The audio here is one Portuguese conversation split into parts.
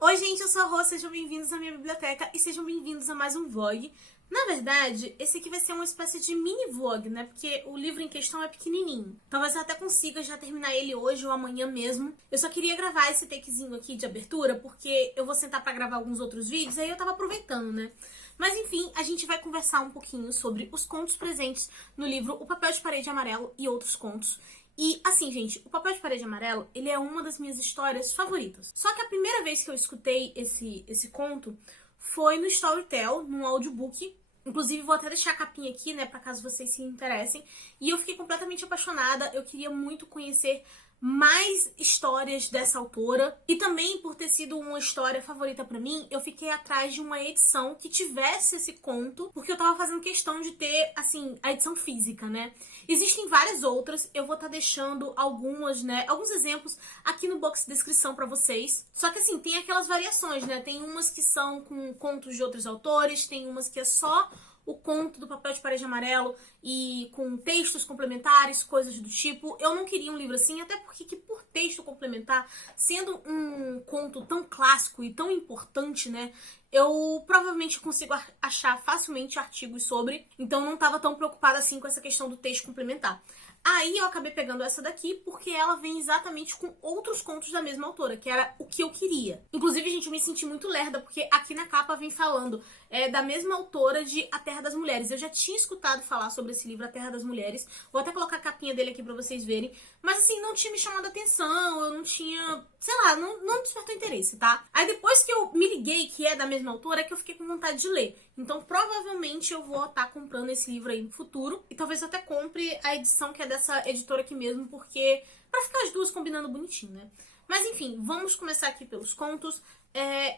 Oi, gente, eu sou a Rô, sejam bem-vindos à minha biblioteca e sejam bem-vindos a mais um vlog. Na verdade, esse aqui vai ser uma espécie de mini vlog, né? Porque o livro em questão é pequenininho. Talvez eu até consiga já terminar ele hoje ou amanhã mesmo. Eu só queria gravar esse takezinho aqui de abertura, porque eu vou sentar pra gravar alguns outros vídeos, aí eu tava aproveitando, né? Mas enfim, a gente vai conversar um pouquinho sobre os contos presentes no livro O Papel de Parede Amarelo e Outros Contos. E assim, gente, O Papel de Parede Amarelo, ele é uma das minhas histórias favoritas. Só que a primeira vez que eu escutei esse conto foi no Storytel, num audiobook. Inclusive, vou até deixar a capinha aqui, né, pra caso vocês se interessem. E eu fiquei completamente apaixonada, eu queria muito conhecer mais histórias dessa autora. E também, por ter sido uma história favorita pra mim, eu fiquei atrás de uma edição que tivesse esse conto, porque eu tava fazendo questão de ter, assim, a edição física, né? Existem várias outras, eu vou estar deixando algumas, né, alguns exemplos aqui no box de descrição pra vocês. Só que, assim, tem aquelas variações, né? Tem umas que são com contos de outros autores, tem umas que é só o conto do Papel de Parede Amarelo e com textos complementares, coisas do tipo. Eu não queria um livro assim, até porque que por texto complementar, sendo um conto tão clássico e tão importante, né, eu provavelmente consigo achar facilmente artigos sobre, então não estava tão preocupada assim com essa questão do texto complementar. Aí eu acabei pegando essa daqui porque ela vem exatamente com outros contos da mesma autora, que era o que eu queria. Inclusive, gente, eu me senti muito lerda, porque aqui na capa vem falando da mesma autora de A Terra das Mulheres. Eu já tinha escutado falar sobre esse livro, A Terra das Mulheres. Vou até colocar a capinha dele aqui pra vocês verem. Mas assim, não tinha me chamado a atenção, eu não tinha... sei lá, não despertou interesse, tá? Aí depois que eu me liguei que é da mesma autora, é que eu fiquei com vontade de ler. Então provavelmente eu vou estar comprando esse livro aí no futuro. E talvez eu até compre a edição que é dessa editora aqui mesmo, porque... pra ficar as duas combinando bonitinho, né? Mas enfim, vamos começar aqui pelos contos.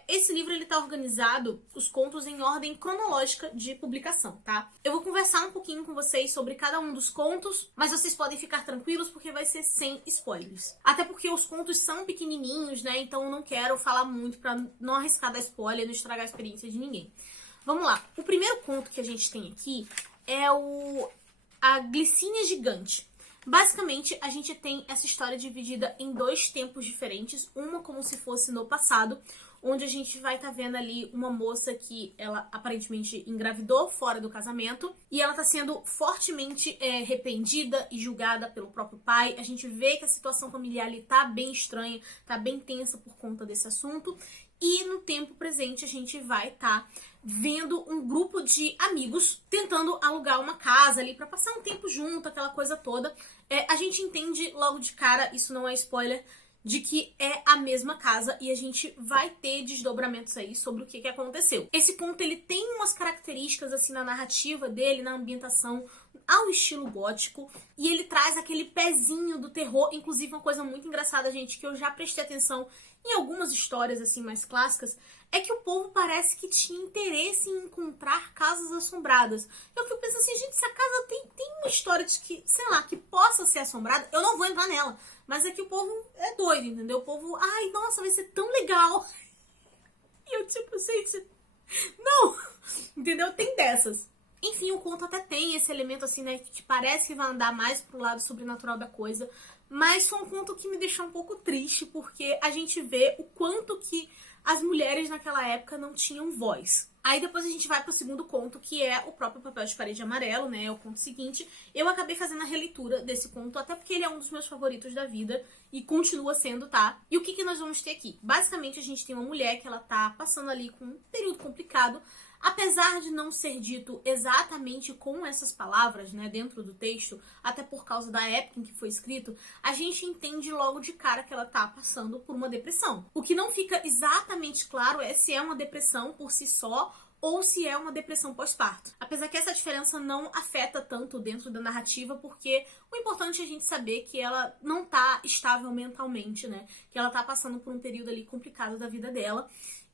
Esse livro, ele tá organizado, os contos, em ordem cronológica de publicação, tá? Eu vou conversar um pouquinho com vocês sobre cada um dos contos, mas vocês podem ficar tranquilos porque vai ser sem spoilers. Até porque os contos são pequenininhos, né? Então eu não quero falar muito pra não arriscar dar spoiler, não estragar a experiência de ninguém. Vamos lá. O primeiro conto que a gente tem aqui é A Glicínia Gigante. Basicamente, a gente tem essa história dividida em dois tempos diferentes, uma como se fosse no passado, onde a gente vai estar vendo ali uma moça que ela aparentemente engravidou fora do casamento e ela tá sendo fortemente repreendida e julgada pelo próprio pai. A gente vê que a situação familiar ali tá bem estranha, tá bem tensa por conta desse assunto. E no tempo presente a gente vai estar vendo um grupo de amigos tentando alugar uma casa ali pra passar um tempo junto, aquela coisa toda. A gente entende logo de cara, isso não é spoiler, de que é a mesma casa e a gente vai ter desdobramentos aí sobre o que aconteceu. Esse conto, ele tem umas características assim na narrativa dele, na ambientação, ao estilo gótico, e ele traz aquele pezinho do terror. Inclusive, uma coisa muito engraçada, gente, que eu já prestei atenção em algumas histórias assim mais clássicas, é que o povo parece que tinha interesse em encontrar casas assombradas. Eu fico pensando assim, gente, se a casa tem uma história de que, sei lá, que possa ser assombrada, eu não vou entrar nela. Mas é que o povo é doido, entendeu? O povo, ai, nossa, vai ser tão legal. E eu tipo, gente, não, entendeu? Tem dessas. Enfim, o conto até tem esse elemento assim, né, que parece que vai andar mais pro lado sobrenatural da coisa, mas foi um conto que me deixou um pouco triste, porque a gente vê o quanto que as mulheres naquela época não tinham voz. Aí depois a gente vai pro segundo conto, que é o próprio Papel de Parede Amarelo, né, é o conto seguinte. Eu acabei fazendo a releitura desse conto, até porque ele é um dos meus favoritos da vida, e continua sendo, tá? E o que nós vamos ter aqui? Basicamente a gente tem uma mulher que ela tá passando ali com um período complicado. Apesar de não ser dito exatamente com essas palavras, né, dentro do texto, até por causa da época em que foi escrito, a gente entende logo de cara que ela tá passando por uma depressão. O que não fica exatamente claro é se é uma depressão por si só ou se é uma depressão pós-parto. Apesar que essa diferença não afeta tanto dentro da narrativa, porque o importante é a gente saber que ela não tá estável mentalmente, né, que ela tá passando por um período ali complicado da vida dela.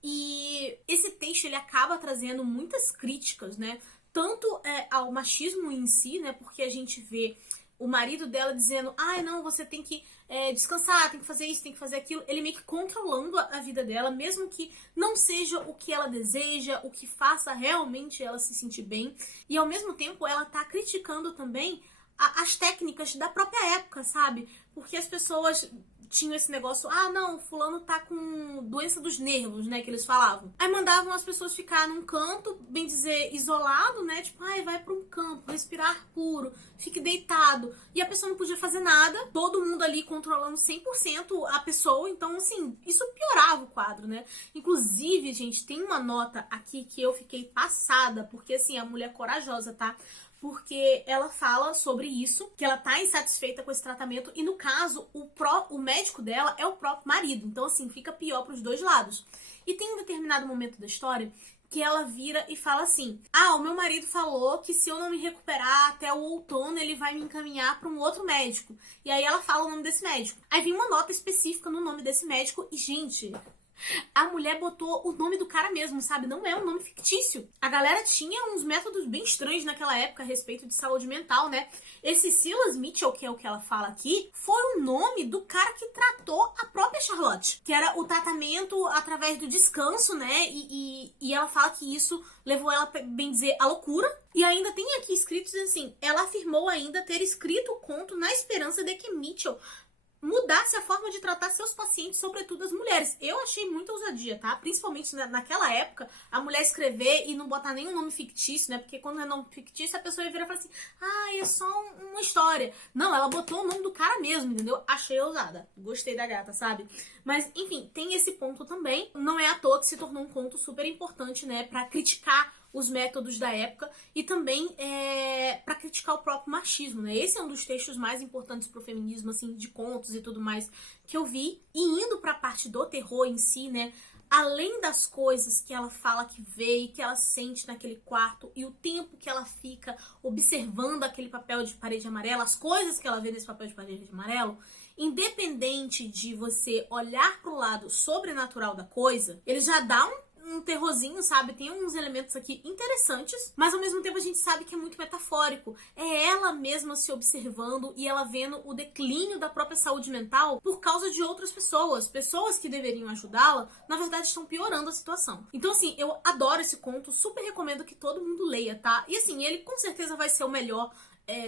E esse texto, ele acaba trazendo muitas críticas, né? Tanto ao machismo em si, né? Porque a gente vê o marido dela dizendo, ai, não, você tem que descansar, tem que fazer isso, tem que fazer aquilo. Ele meio que controlando a vida dela, mesmo que não seja o que ela deseja, o que faça realmente ela se sentir bem. E ao mesmo tempo, ela tá criticando também as técnicas da própria época, sabe? Porque as pessoas tinham esse negócio, ah, não, fulano tá com doença dos nervos, né, que eles falavam. Aí mandavam as pessoas ficar num canto, bem dizer, isolado, né, tipo, ai, vai pra um campo, respirar puro, fique deitado. E a pessoa não podia fazer nada, todo mundo ali controlando 100% a pessoa, então, assim, isso piorava o quadro, né. Inclusive, gente, tem uma nota aqui que eu fiquei passada, porque, assim, a mulher corajosa, tá? Porque ela fala sobre isso, que ela tá insatisfeita com esse tratamento, e no caso, o médico dela é o próprio marido. Então, assim, fica pior pros dois lados. E tem um determinado momento da história que ela vira e fala assim: ah, o meu marido falou que se eu não me recuperar até o outono, ele vai me encaminhar para um outro médico. E aí ela fala o nome desse médico. Aí vem uma nota específica no nome desse médico e, gente, a mulher botou o nome do cara mesmo, sabe? Não é um nome fictício. A galera tinha uns métodos bem estranhos naquela época a respeito de saúde mental, né? Esse Silas Mitchell, que é o que ela fala aqui, foi o nome do cara que tratou a própria Charlotte, que era o tratamento através do descanso, né? E ela fala que isso levou ela, bem dizer, à loucura. E ainda tem aqui escritos assim, ela afirmou ainda ter escrito o conto na esperança de que Mitchell mudasse a forma de tratar seus pacientes, sobretudo as mulheres. Eu achei muita ousadia, tá? Principalmente naquela época, a mulher escrever e não botar nenhum nome fictício, né? Porque quando é nome fictício, a pessoa ia virar e falar assim, ah, é só uma história. Não, ela botou o nome do cara mesmo, entendeu? Achei ousada. Gostei da gata, sabe? Mas, enfim, tem esse ponto também. Não é à toa que se tornou um conto super importante, né? Pra criticar os métodos da época e também para criticar o próprio machismo, né? Esse é um dos textos mais importantes pro feminismo, assim, de contos e tudo mais que eu vi. E indo pra parte do terror em si, né? Além das coisas que ela fala que vê e que ela sente naquele quarto e o tempo que ela fica observando aquele papel de parede amarela, as coisas que ela vê nesse papel de parede amarelo, independente de você olhar pro lado sobrenatural da coisa, ele já dá um terrorzinho, sabe? Tem uns elementos aqui interessantes, mas ao mesmo tempo a gente sabe que é muito metafórico. É ela mesma se observando e ela vendo o declínio da própria saúde mental por causa de outras pessoas. Pessoas que deveriam ajudá-la, na verdade, estão piorando a situação. Então, assim, eu adoro esse conto, super recomendo que todo mundo leia, tá? E, assim, ele com certeza vai ser o melhor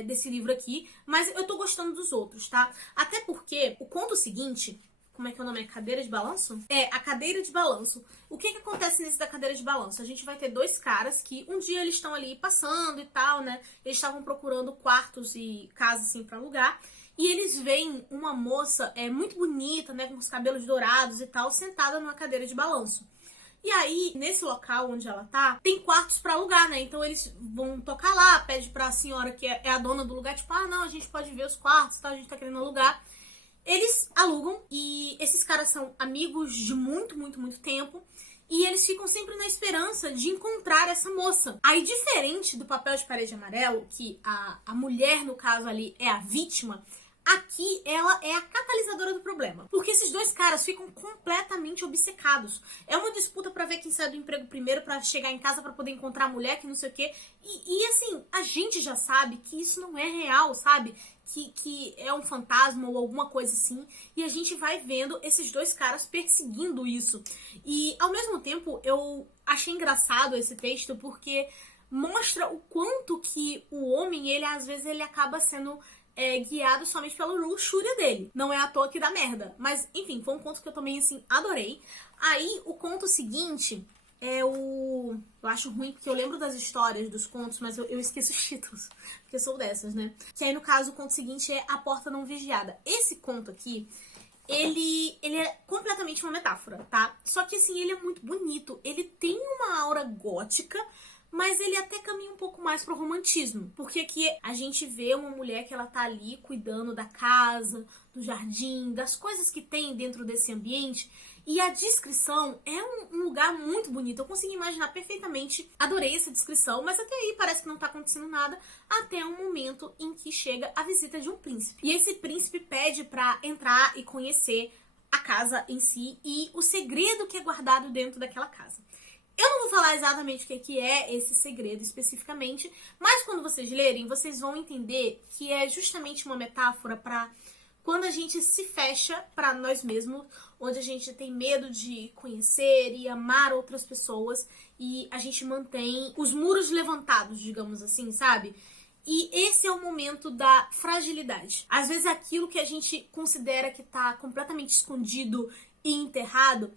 desse livro aqui, mas eu tô gostando dos outros, tá? Até porque o conto seguinte... Como é que é o nome? Cadeira de balanço? É, a cadeira de balanço. O que acontece nesse da cadeira de balanço? A gente vai ter dois caras que um dia eles estão ali passando e tal, né? Eles estavam procurando quartos e casas assim pra alugar. E eles veem uma moça muito bonita, né? Com os cabelos dourados e tal, sentada numa cadeira de balanço. E aí, nesse local onde ela tá, tem quartos pra alugar, né? Então eles vão tocar lá, pede pra senhora que é a dona do lugar, tipo, ah, não, a gente pode ver os quartos, tá? A gente tá querendo alugar. Eles alugam e esses caras são amigos de muito, muito, muito tempo. E eles ficam sempre na esperança de encontrar essa moça. Aí, diferente do papel de parede amarelo, que a mulher, no caso ali, é a vítima, aqui ela é a catalisadora do problema. Porque esses dois caras ficam completamente obcecados. É uma disputa pra ver quem sai do emprego primeiro, pra chegar em casa pra poder encontrar a mulher, que não sei o quê. E assim, a gente já sabe que isso não é real, sabe? Que é um fantasma ou alguma coisa assim. E a gente vai vendo esses dois caras perseguindo isso. E ao mesmo tempo, eu achei engraçado esse texto porque mostra o quanto que o homem, ele às vezes ele acaba sendo guiado somente pela luxúria dele. Não é à toa que dá merda. Mas, enfim, foi um conto que eu também, assim, adorei. Aí, o conto seguinte é o... Eu acho ruim porque eu lembro das histórias dos contos, mas eu esqueço os títulos. Porque eu sou dessas, né? Que aí, no caso, o conto seguinte é A Porta Não Vigiada. Esse conto aqui, ele é completamente uma metáfora, tá? Só que, assim, ele é muito bonito. Ele tem uma aura gótica, mas ele até caminha um pouco mais pro romantismo. Porque aqui a gente vê uma mulher que ela tá ali cuidando da casa, do jardim, das coisas que tem dentro desse ambiente. E a descrição é um lugar muito bonito. Eu consigo imaginar perfeitamente. Adorei essa descrição, mas até aí parece que não tá acontecendo nada. Até um momento em que chega a visita de um príncipe. E esse príncipe pede pra entrar e conhecer a casa em si e o segredo que é guardado dentro daquela casa. Eu não vou falar exatamente o que é esse segredo especificamente, mas quando vocês lerem, vocês vão entender que é justamente uma metáfora para quando a gente se fecha para nós mesmos, onde a gente tem medo de conhecer e amar outras pessoas e a gente mantém os muros levantados, digamos assim, sabe? E esse é o momento da fragilidade. Às vezes aquilo que a gente considera que tá completamente escondido e enterrado,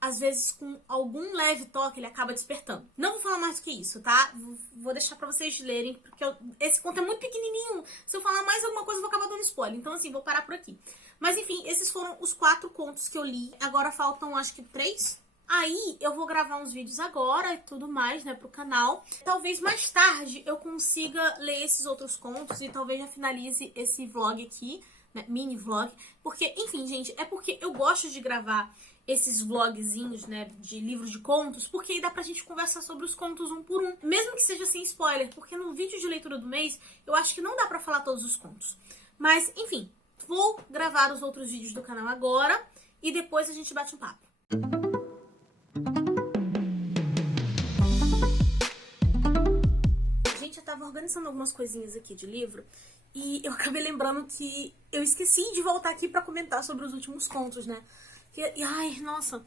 às vezes com algum leve toque ele acaba despertando. Não vou falar mais do que isso, tá? Vou deixar pra vocês lerem, porque esse conto é muito pequenininho. Se eu falar mais alguma coisa eu vou acabar dando spoiler. Então assim, vou parar por aqui. Mas enfim, esses foram os 4 contos que eu li. Agora faltam acho que 3. Aí eu vou gravar uns vídeos agora e tudo mais, né, pro canal. Talvez mais tarde eu consiga ler esses outros contos e talvez já finalize esse vlog aqui, né, mini vlog. Porque, enfim, gente, é porque eu gosto de gravar esses vlogzinhos, né, de livros de contos, porque aí dá pra gente conversar sobre os contos um por um, mesmo que seja sem spoiler, porque no vídeo de leitura do mês eu acho que não dá pra falar todos os contos. Mas, enfim, vou gravar os outros vídeos do canal agora e depois a gente bate um papo. Gente, eu tava organizando algumas coisinhas aqui de livro e eu acabei lembrando que eu esqueci de voltar aqui pra comentar sobre os últimos contos, né? Ai, nossa, não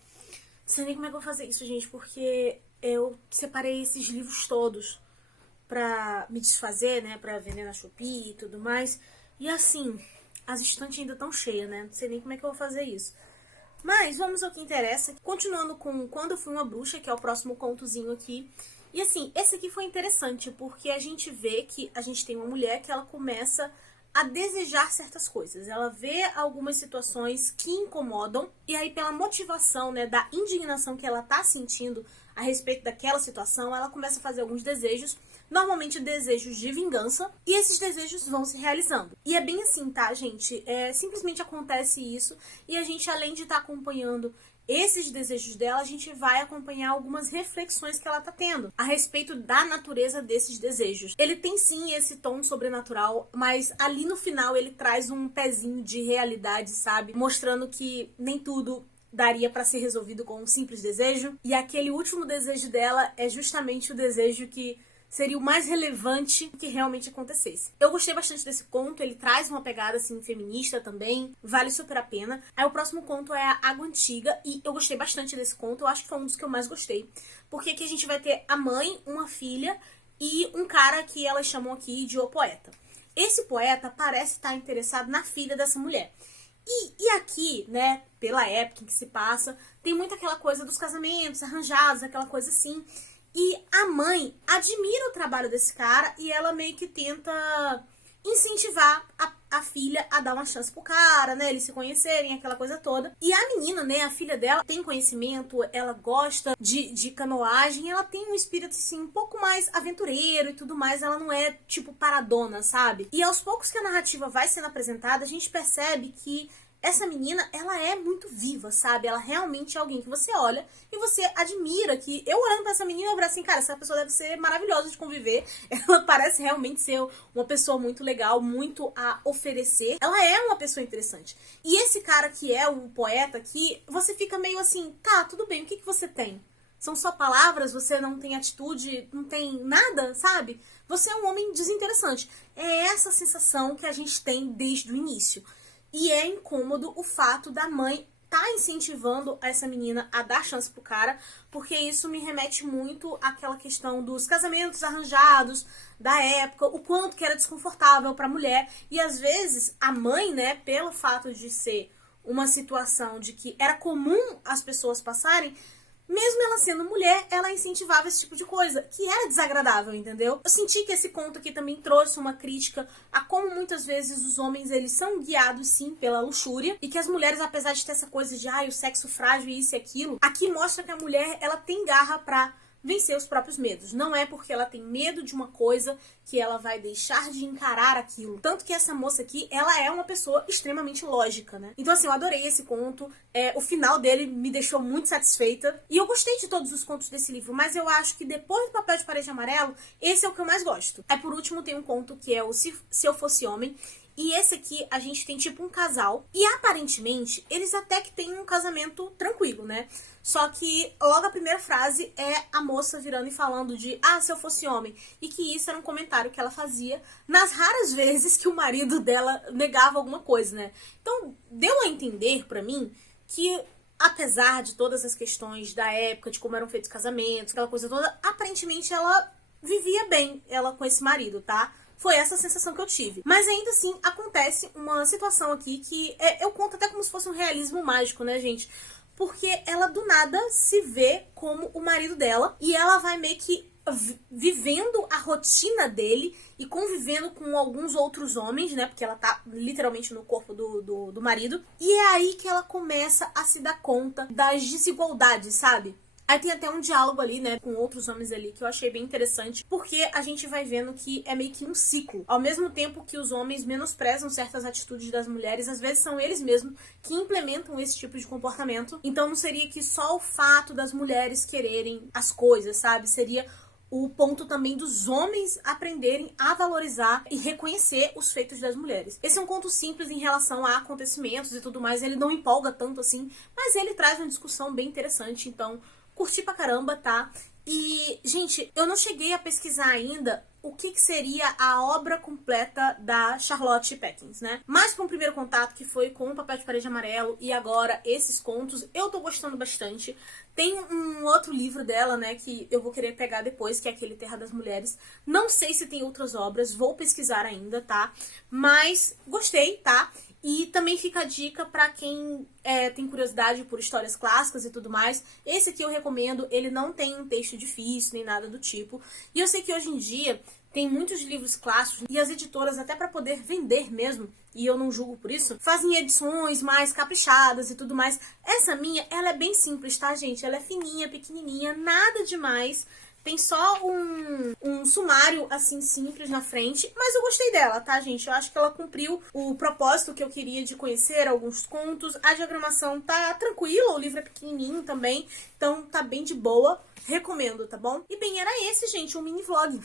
sei nem como é que eu vou fazer isso, gente, porque eu separei esses livros todos pra me desfazer, né, pra vender na Shopee e tudo mais. E assim, as estantes ainda estão cheias, né? Não sei nem como é que eu vou fazer isso. Mas vamos ao que interessa. Continuando com Quando Eu Fui Uma Bruxa, que é o próximo contozinho aqui. E assim, esse aqui foi interessante, porque a gente vê que a gente tem uma mulher que ela começa a desejar certas coisas. Ela vê algumas situações que incomodam, e aí pela motivação, né, da indignação que ela tá sentindo a respeito daquela situação, ela começa a fazer alguns desejos, normalmente desejos de vingança, e esses desejos vão se realizando. E é bem assim, tá, gente? Simplesmente acontece isso, e a gente, além de estar acompanhando esses desejos dela, a gente vai acompanhar algumas reflexões que ela tá tendo a respeito da natureza desses desejos. Ele tem sim esse tom sobrenatural, mas ali no final ele traz um pezinho de realidade, sabe? Mostrando que nem tudo daria pra ser resolvido com um simples desejo. E aquele último desejo dela é justamente o desejo que seria o mais relevante que realmente acontecesse. Eu gostei bastante desse conto, ele traz uma pegada assim feminista também, vale super a pena. Aí o próximo conto é a Água Antiga, e eu gostei bastante desse conto, eu acho que foi um dos que eu mais gostei. Porque aqui a gente vai ter a mãe, uma filha e um cara que elas chamam aqui de o poeta. Esse poeta parece estar interessado na filha dessa mulher. E aqui, né, pela época em que se passa, tem muito aquela coisa dos casamentos arranjados, aquela coisa assim. E a mãe admira o trabalho desse cara e ela meio que tenta incentivar a filha a dar uma chance pro cara, né? Eles se conhecerem, aquela coisa toda. E a menina, né? A filha dela tem conhecimento, ela gosta de canoagem, ela tem um espírito, assim, um pouco mais aventureiro e tudo mais. Ela não é, tipo, paradona, sabe? E aos poucos que a narrativa vai sendo apresentada, a gente percebe que essa menina, ela é muito viva, sabe? Ela realmente é alguém que você olha e você admira, que eu olhando pra essa menina, eu falo assim, cara, essa pessoa deve ser maravilhosa de conviver. Ela parece realmente ser uma pessoa muito legal, muito a oferecer. Ela é uma pessoa interessante. E esse cara que é o poeta aqui, você fica meio assim, tá, tudo bem, o que você tem? São só palavras, você não tem atitude, não tem nada, sabe? Você é um homem desinteressante. É essa sensação que a gente tem desde o início. E é incômodo o fato da mãe tá incentivando essa menina a dar chance pro cara, porque isso me remete muito àquela questão dos casamentos arranjados da época, o quanto que era desconfortável pra mulher. E às vezes a mãe, né, pelo fato de ser uma situação de que era comum as pessoas passarem, mesmo ela sendo mulher, ela incentivava esse tipo de coisa, que era desagradável, entendeu? Eu senti que esse conto aqui também trouxe uma crítica a como muitas vezes os homens, eles são guiados, sim, pela luxúria, e que as mulheres, apesar de ter essa coisa de, o sexo frágil, isso e aquilo, aqui mostra que a mulher, ela tem garra pra vencer os próprios medos. Não é porque ela tem medo de uma coisa que ela vai deixar de encarar aquilo. Tanto que essa moça aqui, ela é uma pessoa extremamente lógica, né? Então assim, eu adorei esse conto. O final dele me deixou muito satisfeita. E eu gostei de todos os contos desse livro, mas eu acho que depois do Papel de Parede Amarelo, esse é o que eu mais gosto. Aí por último tem um conto que é o Se Eu Fosse Homem. E esse aqui, a gente tem tipo um casal. E aparentemente, eles até que têm um casamento tranquilo, né? Só que logo a primeira frase é a moça virando e falando de se eu fosse homem. E que isso era um comentário que ela fazia nas raras vezes que o marido dela negava alguma coisa, né? Então, deu a entender pra mim que, apesar de todas as questões da época, de como eram feitos os casamentos, aquela coisa toda, aparentemente ela vivia bem, ela com esse marido, tá? Foi essa a sensação que eu tive. Mas ainda assim, acontece uma situação aqui que eu conto até como se fosse um realismo mágico, né, gente? Porque ela do nada se vê como o marido dela e ela vai meio que vivendo a rotina dele e convivendo com alguns outros homens, né? Porque ela tá literalmente no corpo do marido. E é aí que ela começa a se dar conta das desigualdades, sabe? Aí tem até um diálogo ali, né, com outros homens ali, que eu achei bem interessante, porque a gente vai vendo que é meio que um ciclo. Ao mesmo tempo que os homens menosprezam certas atitudes das mulheres, às vezes são eles mesmos que implementam esse tipo de comportamento. Então não seria que só o fato das mulheres quererem as coisas, sabe? Seria o ponto também dos homens aprenderem a valorizar e reconhecer os feitos das mulheres. Esse é um conto simples em relação a acontecimentos e tudo mais, ele não empolga tanto assim, mas ele traz uma discussão bem interessante, então curti pra caramba, tá? E, gente, eu não cheguei a pesquisar ainda o que seria a obra completa da Charlotte Perkins, né? Mas para um primeiro contato, que foi com o Papel de Parede Amarelo e agora esses contos, eu tô gostando bastante. Tem um outro livro dela, né, que eu vou querer pegar depois, que é aquele Terra das Mulheres. Não sei se tem outras obras, vou pesquisar ainda, tá? Mas gostei, tá? E também fica a dica pra quem tem curiosidade por histórias clássicas e tudo mais. Esse aqui eu recomendo, ele não tem um texto difícil, nem nada do tipo. E eu sei que hoje em dia tem muitos livros clássicos e as editoras, até pra poder vender mesmo, e eu não julgo por isso, fazem edições mais caprichadas e tudo mais. Essa minha, ela é bem simples, tá, gente? Ela é fininha, pequenininha, nada demais. Tem só um sumário, assim, simples na frente. Mas eu gostei dela, tá, gente? Eu acho que ela cumpriu o propósito que eu queria de conhecer alguns contos. A diagramação tá tranquila, o livro é pequenininho também. Então tá bem de boa. Recomendo, tá bom? E bem, era esse, gente, um mini vlog.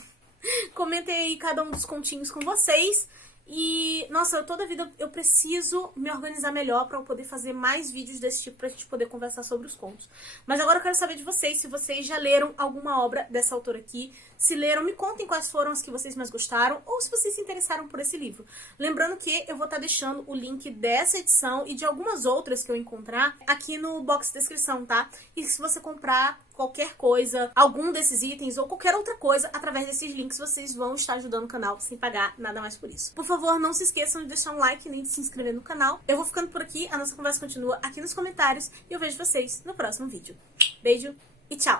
Comentei aí cada um dos continhos com vocês. E, nossa, toda vida eu preciso me organizar melhor pra eu poder fazer mais vídeos desse tipo pra gente poder conversar sobre os contos. Mas agora eu quero saber de vocês, se vocês já leram alguma obra dessa autora aqui. Se leram, me contem quais foram as que vocês mais gostaram ou se vocês se interessaram por esse livro. Lembrando que eu vou estar deixando o link dessa edição e de algumas outras que eu encontrar aqui no box de descrição, tá? E se você comprar qualquer coisa, algum desses itens ou qualquer outra coisa, através desses links vocês vão estar ajudando o canal sem pagar nada mais por isso. Por favor, não se esqueçam de deixar um like nem de se inscrever no canal. Eu vou ficando por aqui, a nossa conversa continua aqui nos comentários e eu vejo vocês no próximo vídeo. Beijo e tchau!